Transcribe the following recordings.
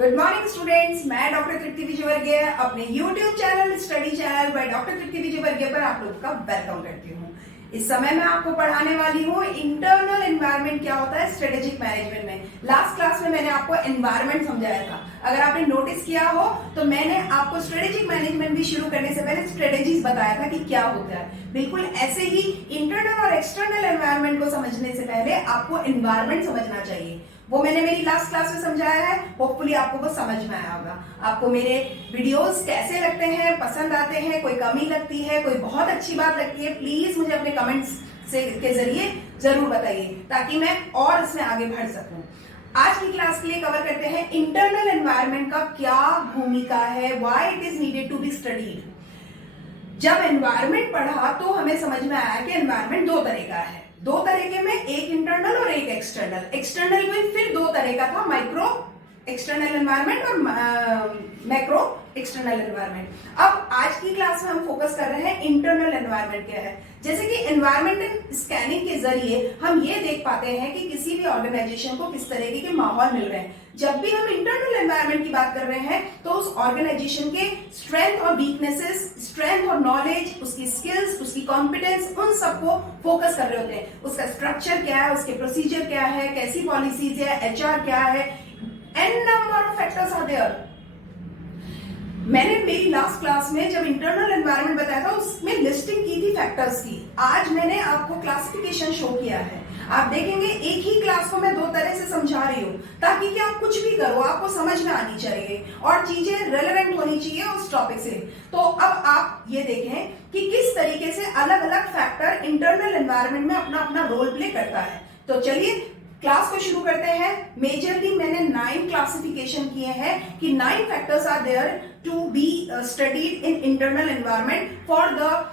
Good morning students, मैं doctor Tripti Vijayvargiya अपने YouTube channel study channel by doctor Tripti Vijayvargiya पर आप लोग का वेलकम करती हूँ। इस समय मैं आपको पढ़ाने वाली हूँ इंटरनल एनवायरनमेंट क्या होता है स्ट्रेटेजिक मैनेजमेंट में। लास्ट क्लास में मैंने आपको एनवायरनमेंट समझाया था, अगर आपने नोटिस किया हो तो मैंने आपको स्ट्रेटेजिक मैनेजमेंट भी शुरू करने से पहले स्ट्रेटेजीज बताया था कि क्या होता है। बिल्कुल ऐसे ही इंटरनल और एक्सटर्नल एनवायरनमेंट को समझने से पहले आपको एनवायरनमेंट समझना चाहिए। वो मैंने मेरी लास्ट क्लास में समझाया है, होपफुली आपको वो समझ में आया होगा। आपको मेरे वीडियोस कैसे लगते हैं, पसंद आते हैं, कोई कमी लगती है, कोई बहुत अच्छी बात लगती है, प्लीज मुझे अपने कमेंट्स के जरिए जरूर बताइए ताकि मैं और इसमें आगे बढ़ सकूं। आज की क्लास के लिए कवर करते हैं इंटरनल एनवायरनमेंट का क्या भूमिका है, why it is needed to be studied. जब एनवायरनमेंट पढ़ा तो हमें समझ में आया कि एनवायरनमेंट दो तरह का है, दो तरह के में एक इंटरनल और एक एक्सटर्नल। एक्सटर्नल में फिर दो तरह का था, माइक्रो एक्सटर्नल एनवायरनमेंट और मैक्रो एक्सटर्नल एनवायरनमेंट। अब आज की क्लास में हम फोकस कर रहे हैं इंटरनल एनवायरनमेंट क्या है। जैसे कि एनवायरमेंटल स्कैनिंग के जरिए हम ये देख पाते हैं कि किसी भी ऑर्गेनाइजेशन को किस तरीके के माहौल मिल रहे हैं। जब भी हम इंटरनल एनवायरनमेंट की बात कर रहे हैं तो उस ऑर्गेनाइजेशन के स्ट्रेंथ और वीकनेसेस, स्ट्रेंथ और नॉलेज, उसकी स्किल्स, उसकी कॉम्पिटेंस, उन सबको फोकस कर रहे होते हैं। उसका स्ट्रक्चर क्या है, उसके प्रोसीजर क्या है, कैसी पॉलिसीज है, एचआर क्या है, an number of factors are there. मैंने मेरी लास्ट क्लास में जब इंटरनल एनवायरनमेंट बताया था उसमें लिस्टिंग की थी फैक्टर्स की। आज मैंने आपको क्लासिफिकेशन शो किया है। आप देखेंगे एक ही क्लास को मैं दो तरह से समझा रही हूँ ताकि कि आप कुछ भी करो आपको समझ में आनी चाहिए और चीजें रेलेवेंट होनी चाहिए उस टॉपिक से। तो अब आप ये देखें कि किस तरीके से अलग अलग फैक्टर इंटरनल एनवायरनमेंट में अपना अपना रोल प्ले करता है। तो चलिए क्लास को शुरू करते हैं। मेजरली मैंने 9 क्लासिफिकेशन किए हैं कि 9 factors are there to be studied in internal environment for the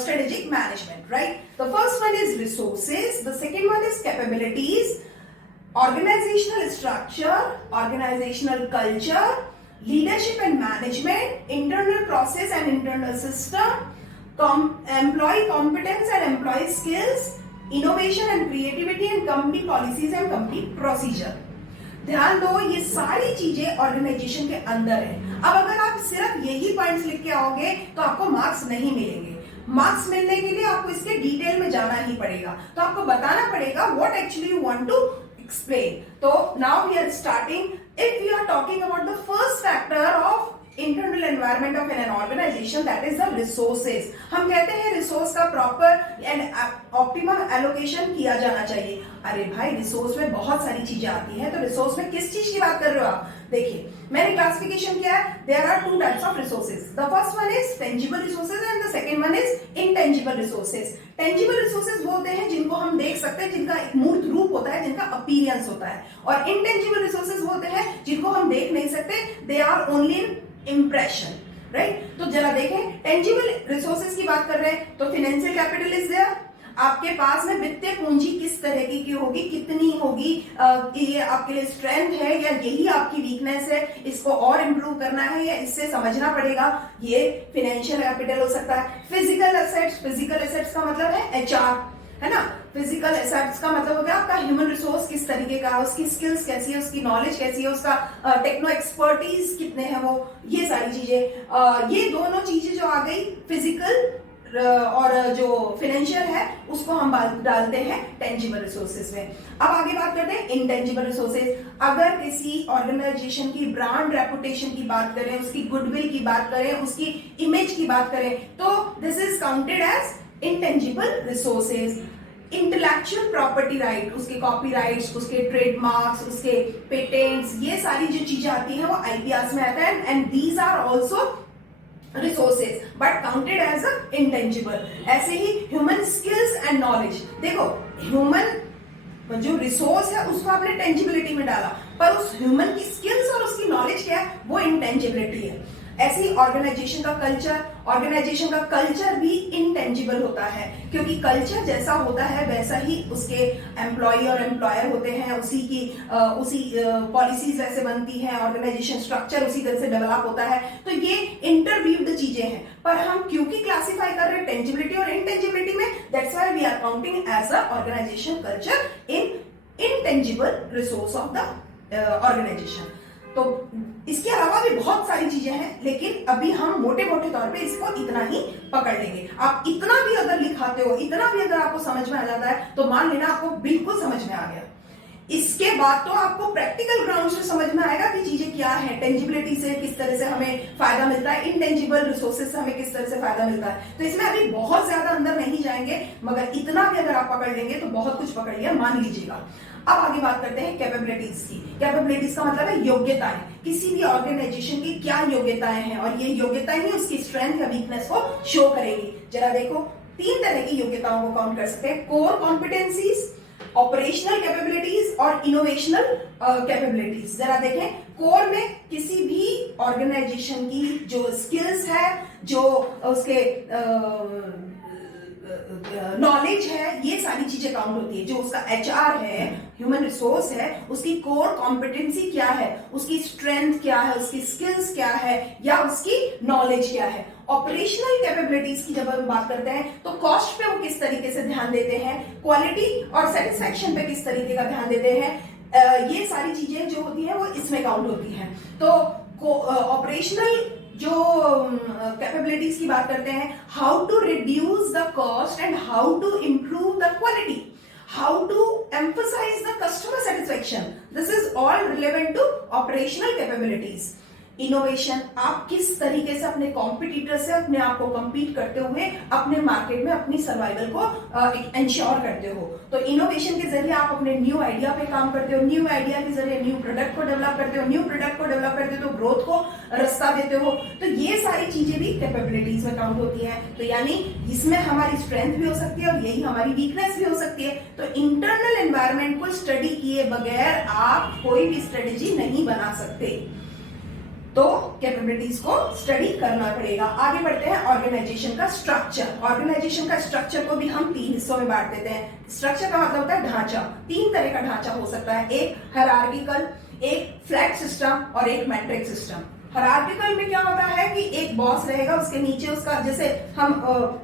strategic management, right? The first one is resources, the second one is capabilities, organizational structure, organizational culture, leadership and management, internal process and internal system, employee competence and employee skills, innovation and creativity and company policies and company procedure। ध्यान दो, ये सारी चीजें organisation के अंदर है। अब अगर आप सिर्फ यही पॉइंट्स लिख के आओगे तो आपको मार्क्स नहीं मिलेंगे। मार्क्स मिलने के लिए आपको इसके डिटेल में जाना ही पड़ेगा, तो आपको बताना पड़ेगा what actually you want to explain. तो now we are starting. If we are talking about the first factor of internal environment of an organisation, that is the resources. हम कहते हैं रिसोर्स का प्रॉपर एंड ऑप्टिमम एलोकेशन किया जाना चाहिए। अरे भाई, रिसोर्स में बहुत सारी चीजें आती हैं, तो रिसोर्स में किस चीज की बात कर रहे हो आप? देखिए मैंने क्लासिफिकेशन किया है, there are 2 types of resources. The first one is tangible resources and the second one is intangible resources. Tangible resources वो होते हैं जिनको हम देख सकते हैं, जिनका एक मूर्त रूप होता है, जिनका अपीयरेंस होता है, और इनटेंजिबल रिसोर्सेज वो होते हैं जिनको हम देख नहीं सकते, they are only in impression, right? तो जरा देखें, टेंजिबल रिसोर्सेज की बात कर रहे हैं तो फाइनेंशियल कैपिटल इज देयर। आपके पास में वित्तीय पूंजी किस तरह की होगी, कितनी होगी, ये आपके लिए स्ट्रेंथ है या यही आपकी वीकनेस है, इसको और इंप्रूव करना है या इससे समझना पड़ेगा, ये फाइनेंशियल कैपिटल हो सकता है। फिजिकल एसेट्स, फिजिकल एसेट्स का मतलब है एचआर, है ना? फिजिकल एसेट्स का मतलब हो गया आपका ह्यूमन रिसोर्स किस तरीके का है, उसकी स्किल्स कैसी है, उसकी नॉलेज कैसी है, उसका टेक्नो एक्सपर्टीज कितने हैं वो, ये सारी चीजें। ये दोनों चीजें जो आ गई, फिजिकल और जो फाइनेंशियल है, उसको हम डालते हैं टेंजिबल रिसोर्सेज में। अब आगे बात करते हैं इनटेंजिबल रिसोर्सेज। अगर किसी ऑर्गेनाइजेशन की ब्रांड रेपुटेशन की बात करें, उसकी गुडविल की बात करें, उसकी इमेज की बात करें, तो this is counted as intangible resources. Intellectual property right, उसके कॉपीराइट्स, उसके ट्रेडमार्क्स, उसके पेटेंट्स, ये सारी जो चीजें आती हैं वो आईपीआर में आता है, and these are also resources but counted as a intangible. ऐसे ही ह्यूमन स्किल्स एंड नॉलेज। देखो, ह्यूमन जो रिसोर्स है उसको आपने टेंजिबिलिटी में डाला, पर उस ह्यूमन की स्किल्स और उसकी नॉलेज क्या है, वो इंटेंजिबिलिटी है। ऐसे ही ऑर्गेनाइजेशन का कल्चर भी इनटेंजिबल होता है, क्योंकि कल्चर जैसा होता है वैसा ही उसके एम्प्लॉय और एम्प्लॉयर होते हैं, उसी पॉलिसीज वैसे बनती हैं, ऑर्गेनाइजेशन स्ट्रक्चर उसी तरह से डेवलप होता है। तो ये इंटरव्यूड चीजें हैं, पर हम क्योंकि क्लासिफाई कर रहे हैं टेंजिबिलिटी और इनटेंजिबिलिटी में, that's why we are counting as a organisation culture in intangible resource of the organisation. तो इसके अलावा भी बहुत सारी चीजें हैं, लेकिन अभी हम मोटे मोटे तौर पे इसको इतना ही पकड़ लेंगे। आप इतना भी अगर लिखाते हो, इतना भी अगर आपको समझ में आ जाता है, तो मान लेना आपको बिल्कुल समझ में आ गया। इसके बाद तो आपको प्रैक्टिकल ग्राउंड से समझ में आएगा कि चीजें क्या है, टेंजिबिलिटी से किस तरह से हमें फायदा मिलता है, इनटेंजिबल रिसोर्सेज से हमें किस तरह से फायदा मिलता है। तो इसमें अभी बहुत ज्यादा अंदर नहीं जाएंगे, मगर इतना भी अगर आप पकड़ लेंगे तो बहुत कुछ पकड़ लिया मान लीजिएगा। अब आगे बात करते हैं कैपेबिलिटीज की। कैपेबिलिटीज का मतलब है योग्यताएं। किसी भी ऑर्गेनाइजेशन की क्या योग्यताएं हैं, और ये योग्यताएं ही उसकी स्ट्रेंथ या वीकनेस को शो करेगी। जरा देखो, 3 तरह की योग्यताओं को काउंट कर सकते हैं: कोर कॉम्पिटेंसीज, ऑपरेशनल कैपेबिलिटीज और इनोवेशनल कैपेबिलिटीज। जरा देखें, कोर में किसी भी ऑर्गेनाइजेशन की जो स्किल्स है, जो उसके नॉलेज है, ये सारी चीजें काउंट होती है। जो उसका एचआर है, ह्यूमन रिसोर्स है, उसकी कोर कॉम्पिटेंसी क्या है, उसकी स्ट्रेंथ क्या है, उसकी स्किल्स क्या है, या उसकी नॉलेज क्या है। ऑपरेशनल कैपेबिलिटीज की जब हम बात करते हैं तो कॉस्ट पे वो किस तरीके से ध्यान देते हैं, क्वालिटी और सेटिस्फैक्शन पे किस तरीके का ध्यान देते हैं, ये सारी चीजें जो होती हैं वो इसमें काउंट होती हैं। तो ऑपरेशनल जो कैपेबिलिटीज की बात करते हैं, how to reduce the cost and how to improve the quality, how to emphasise the customer satisfaction, this is all relevant to operational capabilities. Innovation, आप किस तरीके से अपने कॉम्पिटिटर से अपने आप को कंपीट करते हुए अपने मार्केट में अपनी सर्वाइवल को इंश्योर करते हो। तो इनोवेशन के जरिए आप अपने न्यू आइडिया पे काम करते हो, न्यू आइडिया के जरिए न्यू प्रोडक्ट को डेवलप करते हो, न्यू प्रोडक्ट को डेवलप करते हो तो ग्रोथ को रास्ता देते हो। तो ये सारी चीजें भी कैपेबिलिटीज में काउंट होती हैं। तो यानी इसमें हमारी स्ट्रेंथ भी हो सकती है और यही हमारी वीकनेस भी हो सकती है। तो इंटरनल एनवायरनमेंट को स्टडी किए बगैर आप कोई भी स्ट्रेटेजी नहीं बना सकते। तो कैपेबिलिटीज को स्टडी करना पड़ेगा। आगे बढ़ते हैं ऑर्गेनाइजेशन का स्ट्रक्चर। ऑर्गेनाइजेशन का स्ट्रक्चर को भी हम 3 हिस्सों में बांट देते हैं। स्ट्रक्चर का मतलब होता है ढांचा। 3 तरह का ढांचा हो सकता है, एक हायरार्किकल, एक फ्लैट सिस्टम और एक मैट्रिक्स सिस्टम। हायरार्किकल में क्या होता है कि एक बॉस रहेगा, उसके नीचे उसका, जैसे हम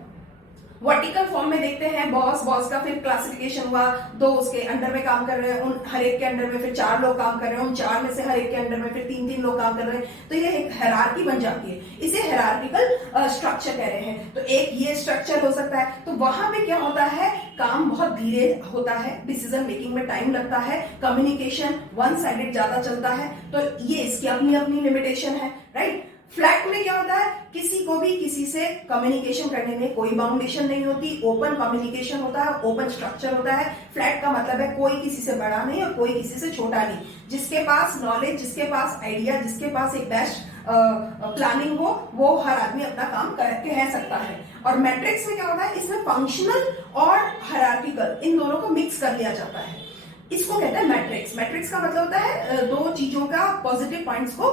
वर्टिकल फॉर्म में देखते हैं, बॉस का फिर क्लासिफिकेशन हुआ, 2 उसके अंडर में काम कर रहे हैं, उन हर एक के अंडर में फिर 4 लोग काम कर रहे हैं, उन 4 में से हर एक के अंडर में फिर 3-3 लोग काम कर रहे हैं। तो ये एक हायरार्की बन जाती है, इसे हायरार्किकल स्ट्रक्चर कह रहे हैं। तो एक ये स्ट्रक्चर हो सकता है। तो वहां पे क्या होता है, काम बहुत धीरे होता है, डिसीजन मेकिंग में टाइम लगता है, कम्युनिकेशन वन साइडेड ज्यादा चलता है। तो ये इसकी अपनी अपनी लिमिटेशन है, राइट। फ्लैट में क्या होता है, किसी को भी किसी से कम्युनिकेशन करने में कोई बाउंडेशन नहीं होती, ओपन कम्युनिकेशन होता है, ओपन स्ट्रक्चर होता है। फ्लैट का मतलब है कोई किसी से बड़ा नहीं और कोई किसी से छोटा नहीं, जिसके पास नॉलेज, जिसके पास आइडिया, जिसके पास एक बेस्ट प्लानिंग हो, वो हर आदमी अपना काम कह सकता है। और मैट्रिक्स में क्या होता है, इसमें फंक्शनल और हायरार्किकल इन दोनों को मिक्स कर लिया जाता है, इसको कहते हैं मैट्रिक्स। मैट्रिक्स का मतलब होता है 2 चीजों का पॉजिटिव पॉइंट्स को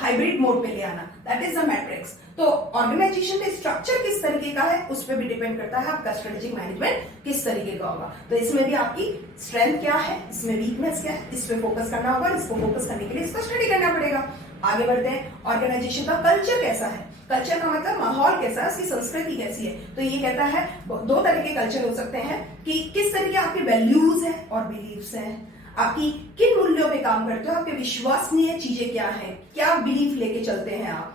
हाइब्रिड मोड पे ले आना, दैट इज द मैट्रिक्स। तो ऑर्गेनाइजेशन में स्ट्रक्चर किस तरीके का है उस पर भी डिपेंड करता है आपका स्ट्रेटेजिक मैनेजमेंट किस तरीके का होगा। तो इसमें भी आपकी स्ट्रेंथ क्या है, इसमें वीकनेस क्या है, इस पे फोकस करना होगा। इसको फोकस करने के लिए इसको स्टडी करना पड़ेगा। आगे बढ़ते हैं, ऑर्गेनाइजेशन का कल्चर कैसा है। कल्चर का मतलब माहौल कैसा है, उसकी संस्कृति कैसी है। तो ये कहता है 2 तरह के कल्चर हो सकते हैं कि किस तरह के आपके वैल्यूज हैं और बिलीव्स हैं, आपकी किन मूल्यों पे काम करते हो, आपके विश्वसनीय चीजें क्या है, क्या बिलीफ लेके चलते हैं आप,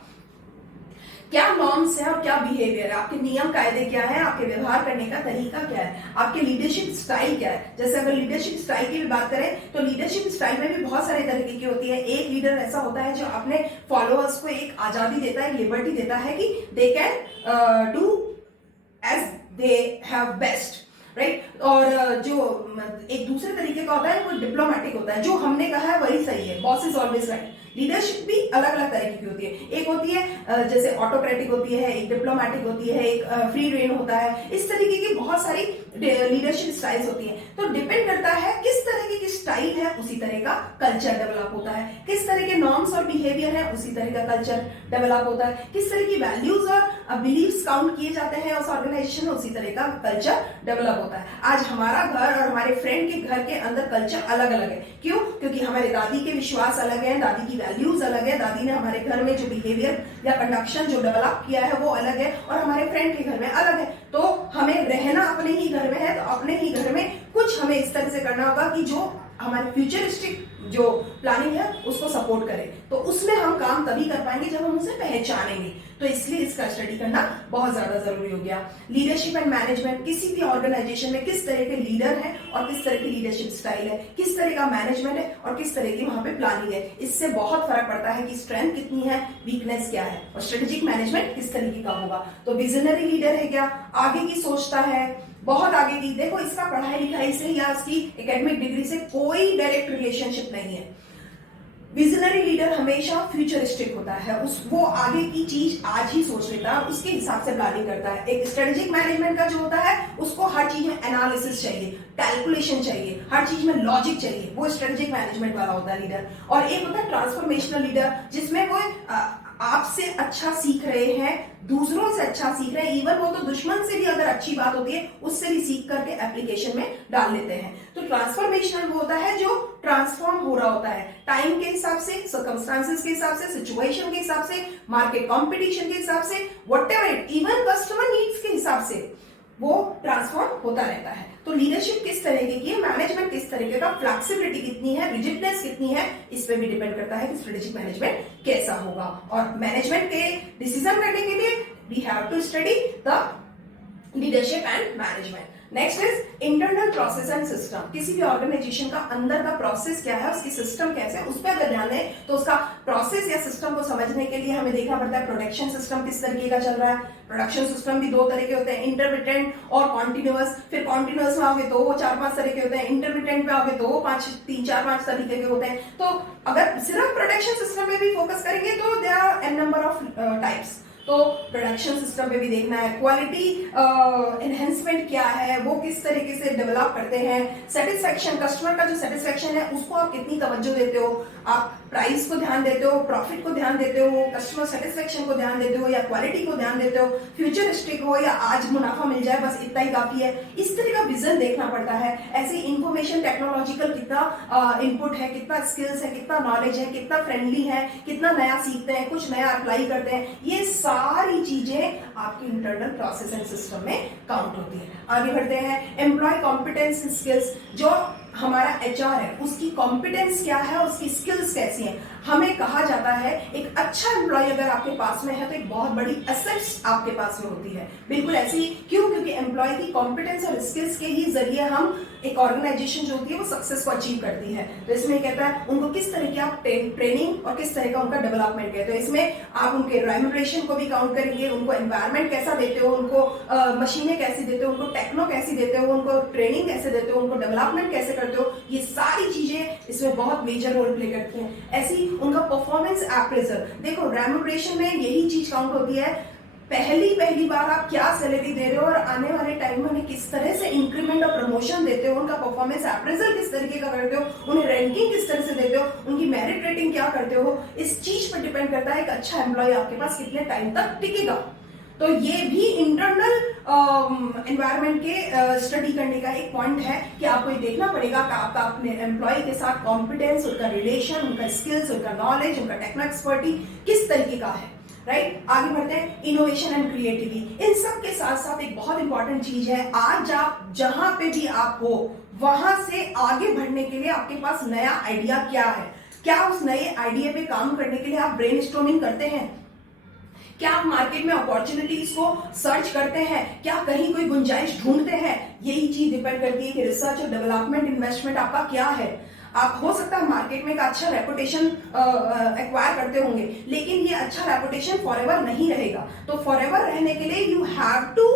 क्या नॉर्म्स है और क्या बिहेवियर है, आपके नियम कायदे क्या है, आपके व्यवहार करने का तरीका क्या है, आपके लीडरशिप स्टाइल क्या है। जैसे अगर लीडरशिप स्टाइल की भी बात करें तो लीडरशिप स्टाइल में भी बहुत सारे तरीके की होती है। एक लीडर ऐसा होता है जो अपने फॉलोअर्स को एक आजादी देता है, लिबर्टी देता है कि they can do as they have best, right. और जो एक दूसरे तरीके का होता है वो डिप्लोमेटिक होता है, जो हमने कहा है वही सही है, boss is always right. Leadership भी अलग अलग तरीके की होती है, एक होती है जैसे ऑटोक्रेटिक होती है, एक डिप्लोमेटिक होती है, एक फ्री रेन होता है। इस तरीके की बहुत सारी लीडरशिप स्टाइल्स होती हैं। तो डिपेंड करता है किस तरह की स्टाइल है उसी तरह का कल्चर डेवलप होता है, किस तरह के नॉर्म्स और बिहेवियर है उसी तरह का कल्चर डेवलप होता है, किस तरह की वैल्यूज और बिलीव्स काउंट किए जाते हैं उस ऑर्गेनाइजेशन में उसी तरह का कल्चर डेवलप होता है। आज हमारा घर और हमारे फ्रेंड के घर के अंदर कल्चर अलग अलग है, क्यों? क्योंकि हमारे दादी के विश्वास अलग है, दादी की वैल्यूज अलग है, दादी ने हमारे घर में जो बिहेवियर या कंडक्शन जो डेवलप किया है वो अलग है और हमारे फ्रेंड के घर में अलग है। तो हमें रहना अपने ही घर में है, तो अपने ही घर में कुछ हमें इस तरह से करना होगा कि जो हमारे फ्यूचरिस्टिक जो प्लानिंग है उसको सपोर्ट करे, तो उसमें हम काम तभी कर पाएंगे जब हम उसे पहचानेंगे। तो इसलिए इसका स्टडी करना बहुत ज्यादा जरूरी हो गया। लीडरशिप एंड मैनेजमेंट, किसी भी ऑर्गेनाइजेशन में किस तरह के लीडर है और किस तरह की लीडरशिप स्टाइल है, किस तरह का मैनेजमेंट है और किस तरह की वहां पे प्लानिंग है, इससे बहुत फर्क पड़ता है कि स्ट्रेंथ कितनी है, वीकनेस क्या है, और स्ट्रेटेजिक मैनेजमेंट किस तरीके का होगा। तो विजनरी लीडर है क्या, आगे की सोचता है, बहुत आगे की। देखो इसका पढ़ाई लिखाई से या इसकी एकेडमिक डिग्री से कोई डायरेक्ट रिलेशनशिप नहीं है। विजनरी लीडर हमेशा फ्यूचरिस्टिक होता है, वो आगे की चीज आज ही सोच लेता है, उसके हिसाब से प्लानिंग करता है। एक स्ट्रेटेजिक मैनेजमेंट का जो होता है उसको हर चीज में एनालिसिस चाहिए, कैलकुलेशन चाहिए, हर चीज में लॉजिक चाहिए, वो स्ट्रेटेजिक मैनेजमेंट वाला होता है लीडर। और एक होता है ट्रांसफॉर्मेशनल लीडर, जिसमें वो आपसे अच्छा सीख रहे हैं, दूसरों से अच्छा सीख रहे हैं, इवन वो तो दुश्मन से भी अगर अच्छी बात होती है उससे भी सीख करके एप्लीकेशन में डाल लेते हैं। तो ट्रांसफॉर्मेशनल वो होता है जो ट्रांसफॉर्म हो रहा होता है टाइम के हिसाब से, सर्कमस्टांसेस के हिसाब से, सिचुएशन के हिसाब से, मार्केट कंपटीशन के हिसाब से, whatever it, even customer needs के हिसाब से वो ट्रांसफॉर्म होता रहता है। तो लीडरशिप किस तरीके की है, मैनेजमेंट किस तरीके का, फ्लेक्सिबिलिटी कितनी है, रिजिडनेस कितनी है, इस पे भी डिपेंड करता है कि स्ट्रेटेजिक मैनेजमेंट कैसा होगा। और मैनेजमेंट के डिसीजन करने के लिए we have to study the leadership and management. Next is internal process and system. किसी भी ऑर्गेनाइजेशन का अंदर का प्रोसेस क्या है, उसकी सिस्टम कैसे है, उस पर अगर ध्यान दें तो उसका प्रोसेस या सिस्टम को समझने के लिए हमें देखना पड़ता है प्रोडक्शन सिस्टम किस तरीके का चल रहा है। प्रोडक्शन सिस्टम भी दो तरह के होते हैं, इंटरमिटेंट और कॉन्टिन्यूअस। फिर कॉन्टिन्यूअस में आओगे तो वो 4-5 तरह के होते हैं, इंटरमिटेंट में आओगे तो वो 3-4-5 तरीके के होते हैं। तो अगर सिर्फ प्रोडक्शन सिस्टम में भी फोकस करेंगे तो there are an number of types. तो प्रोडक्शन सिस्टम पे भी देखना है, क्वालिटी एनहेंसमेंट क्या है, वो किस तरीके से डेवलप करते हैं, सेटिस्फेक्शन, कस्टमर का जो सेटिस्फेक्शन है उसको आप कितनी तवज्जो देते हो, आप प्राइस को ध्यान देते हो, प्रॉफिट को ध्यान देते हो, कस्टमर सेटिस्फेक्शन को ध्यान देते हो या क्वालिटी को ध्यान देते हो, फ्यूचरिस्टिक हो या आज मुनाफा मिल जाए बस इतना ही काफी है, इस तरह का विजन देखना पड़ता है। ऐसे इंफॉर्मेशन टेक्नोलॉजिकल कितना इनपुट है, कितना स्किल्स है, कितना नॉलेज है, कितना फ्रेंडली है, कितना नया सीखते हैं, कुछ नया अप्लाई करते हैं, ये सारी चीजें आपकी इंटरनल प्रोसेस एंड सिस्टम में काउंट होती है। आगे बढ़ते हैं, एम्प्लॉय कॉम्पिटेंस स्किल्स। जो हमारा एचआर है उसकी कॉम्पिटेंस क्या है, उसकी स्किल्स कैसी हैं। हमें कहा जाता है एक अच्छा एम्प्लॉय अगर आपके पास में है तो एक बहुत बड़ी एसेट्स आपके पास में होती है। बिल्कुल ऐसे ही, क्यों? क्योंकि एम्प्लॉय की कॉम्पिटेंस और स्किल्स के ही जरिए हम एक ऑर्गेनाइजेशन जो होती है वो सक्सेस को अचीव करती है। तो इसमें कहता है उनको किस तरह की आप ट्रेनिंग और किस तरह का उनका डेवलपमेंट है। तो इसमें आप उनके रेम्यूनरेशन को भी काउंट करेंगे, उनको एनवायरमेंट कैसा देते हो, उनको मशीनें कैसी देते हो, उनको टेक्नो कैसी देते हो, उनको ट्रेनिंग कैसे देते हो, उनको डेवलपमेंट कैसे करते हो, ये सारी चीजें इसमें बहुत मेजर रोल प्ले करती हैं। ऐसी उनका परफॉर्मेंस अप्रेजल, देखो रेम्यूनरेशन में यही चीज काउंट होती है, पहली बार आप क्या सैलरी दे रहे हो और आने वाले टाइम में उन्हें किस तरह से इंक्रीमेंट और प्रमोशन देते हो, उनका परफॉर्मेंस अप्रेजल किस तरीके का करते हो, उन्हें रैंकिंग किस तरह से देते हो, उनकी मेरिट रेटिंग क्या करते हो, इस चीज पर डिपेंड करता है कि अच्छा एम्प्लॉय आपके पास कितने टाइम तक टिकेगा। तो ये भी इंटरनल एनवायरनमेंट के स्टडी करने का एक पॉइंट है कि आपको ये देखना पड़ेगा कि आपका अपने एम्प्लॉय के साथ कॉन्फिडेंस, उनका रिलेशन, उनका स्किल्स, उनका नॉलेज, उनका टेक्नो एक्सपर्टी किस तरीके का है। राइट, आगे बढ़ते हैं, इनोवेशन एंड क्रिएटिविटी। इन सब के साथ साथ एक बहुत इंपॉर्टेंट चीज है, आज आप जहां पे भी आप हो वहां से आगे बढ़ने के लिए आपके पास नया आइडिया क्या है, क्या उस नए आइडिया पे काम करने के लिए आप ब्रेनस्टॉर्मिंग करते हैं, क्या आप मार्केट में अपॉर्चुनिटीज को सर्च करते हैं, क्या कहीं कोई गुंजाइश ढूंढते हैं। यही चीज डिपेंड करती है कि रिसर्च और डेवलपमेंट इन्वेस्टमेंट आपका क्या है। आप हो सकता है मार्केट में एक अच्छा रेपुटेशन एक्वायर करते होंगे, लेकिन ये अच्छा रेपुटेशन फॉरएवर नहीं रहेगा। तो फॉरएवर रहने के लिए you have to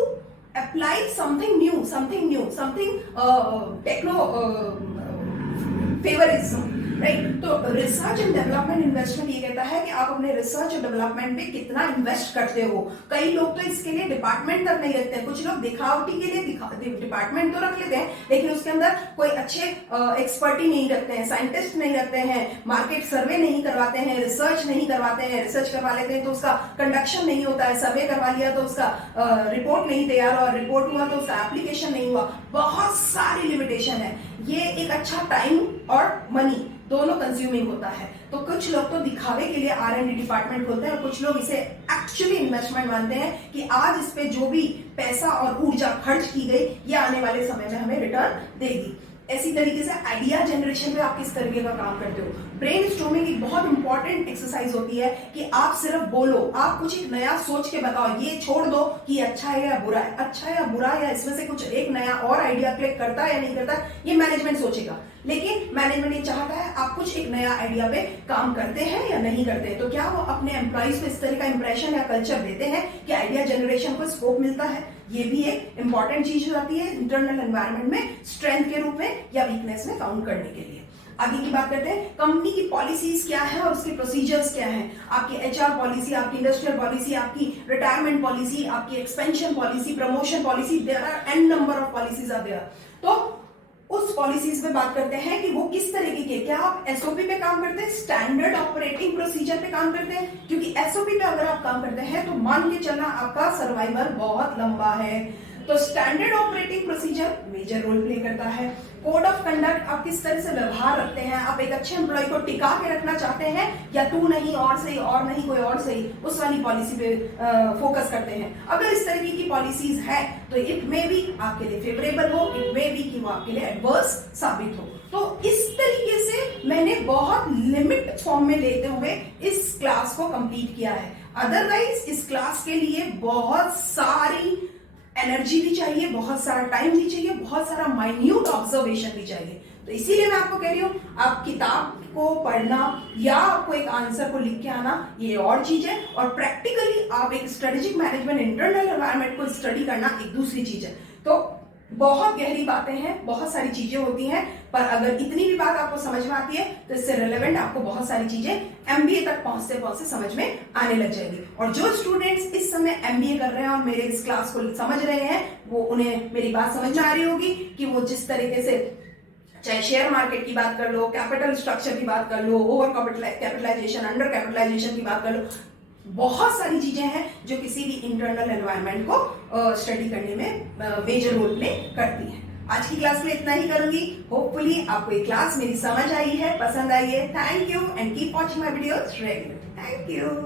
apply something new, something techno favouritism, right. तो रिसर्च एंड डेवलपमेंट इन्वेस्टमेंट ये कहता है कि आप अपने रिसर्च और डेवलपमेंट में कितना इन्वेस्ट करते हो। कई लोग तो इसके लिए डिपार्टमेंट तक नहीं रखते हैं, कुछ लोग दिखावटी के लिए डिपार्टमेंट तो रख लेते हैं, लेकिन उसके अंदर कोई अच्छे एक्सपर्टी नहीं रखते हैं, साइंटिस्ट नहीं रखते हैं, मार्केट सर्वे नहीं करवाते हैं, रिसर्च नहीं करवाते हैं। रिसर्च करवा लेते हैं तो उसका कंडक्शन नहीं होता है, सर्वे करवा लिया तो उसका रिपोर्ट नहीं तैयार और रिपोर्ट हुआ तो उसका एप्लीकेशन नहीं हुआ। बहुत सारी लिमिटेशन है। ये एक अच्छा टाइम और मनी दोनों कंज्यूमिंग होता है। तो कुछ लोग तो दिखावे के लिए R&D डिपार्टमेंट खोलते हैं और कुछ लोग इसे एक्चुअली इन्वेस्टमेंट मानते हैं कि आज इस पे जो भी पैसा और ऊर्जा खर्च की गई ये आने वाले समय में हमें रिटर्न देगी। ऐसी तरीके से आइडिया जनरेशन में आप किस तरीके का काम करते हो। ब्रेन स्टॉर्मिंग एक बहुत इंपॉर्टेंट एक्सरसाइज होती है कि आप सिर्फ बोलो, आप कुछ एक नया सोच के बताओ, ये छोड़ दो कि अच्छा है या बुरा है, अच्छा या बुरा या इसमें से कुछ एक नया और आइडिया क्लिक करता है या नहीं करता, ये मैनेजमेंट सोचेगा। लेकिन मैनेजमेंट ये चाहता है आप कुछ एक नया आइडिया पे काम करते हैं या नहीं करते हैं। तो क्या वो अपने एम्प्लॉइज को इस तरह का इंप्रेशन या कल्चर देते हैं कि आइडिया जनरेशन को स्कोप मिलता है। ये भी एक इंपॉर्टेंट चीज हो जाती है इंटरनल एनवायरनमेंट में स्ट्रेंथ के रूप में या वीकनेस में काउंट करने के लिए। आगे की बात करते हैं, कंपनी की पॉलिसीज क्या है और उसके प्रोसीजर्स क्या हैं। आपकी एचआर पॉलिसी, आपकी इंडस्ट्रियल पॉलिसी, आपकी रिटायरमेंट पॉलिसी, आपकी expansion policy, promotion policy, there are an number of policies are there. तो उस पॉलिसीज में बात करते हैं कि वो किस तरीके के, क्या आप एसओपी पे काम करते हैं, स्टैंडर्ड ऑपरेटिंग प्रोसीजर पे काम करते हैं। क्योंकि एसओपी पे अगर आप काम करते हैं तो मान के चलना आपका सर्वाइवल बहुत लंबा है। तो standard operating procedure major role play करता है। कोड ऑफ कंडक्ट, आप किस तरह से व्यवहार रखते हैं, आप एक अच्छे एम्प्लॉय को टिका के रखना चाहते हैं या तू नहीं और सही और नहीं कोई और सही, उस वाली पॉलिसी पे फोकस करते हैं। अगर इस तरीके की पॉलिसीज है तो इट मे बी आपके लिए फेवरेबल हो, इट मे बी कि वो आपके लिए एडवर्स साबित हो। तो इस तरीके से मैंने बहुत लिमिट फॉर्म में लेते हुए इस क्लास को कंप्लीट किया है। अदरवाइज इस क्लास के लिए बहुत सारी एनर्जी भी चाहिए, बहुत सारा टाइम भी चाहिए, बहुत सारा माइन्यूट ऑब्जर्वेशन भी चाहिए। तो इसीलिए मैं आपको कह रही हूं, आप किताब को पढ़ना या आपको एक आंसर को लिख के आना ये और चीज है, और प्रैक्टिकली आप एक स्ट्रेटेजिक मैनेजमेंट इंटरनल एनवायरनमेंट को स्टडी करना एक दूसरी चीज है। तो बहुत गहरी बातें हैं, बहुत सारी चीजें होती हैं, पर अगर इतनी भी बात आपको समझ में आती है तो इससे रिलेवेंट आपको बहुत सारी चीजें एमबीए तक पहुंचते पहुंचते समझ में आने लग जाएगी। और जो स्टूडेंट्स इस समय एमबीए कर रहे हैं और मेरे इस क्लास को समझ रहे हैं, वो उन्हें मेरी बात समझ में आ रही होगी कि वो जिस तरीके से, चाहे शेयर मार्केट की बात कर लो, कैपिटल स्ट्रक्चर की बात कर लो, ओवर कैपिटलाइजेशन, अंडर कैपिटलाइजेशन की बात कर लो, बहुत सारी चीजें हैं जो किसी भी इंटरनल एनवायरनमेंट को स्टडी करने में मेजर रोल प्ले करती हैं। आज की क्लास में इतना ही करूंगी। होपफुली आपको ये क्लास मेरी समझ आई है, पसंद आई है। Thank you and keep watching my videos regularly. Thank you.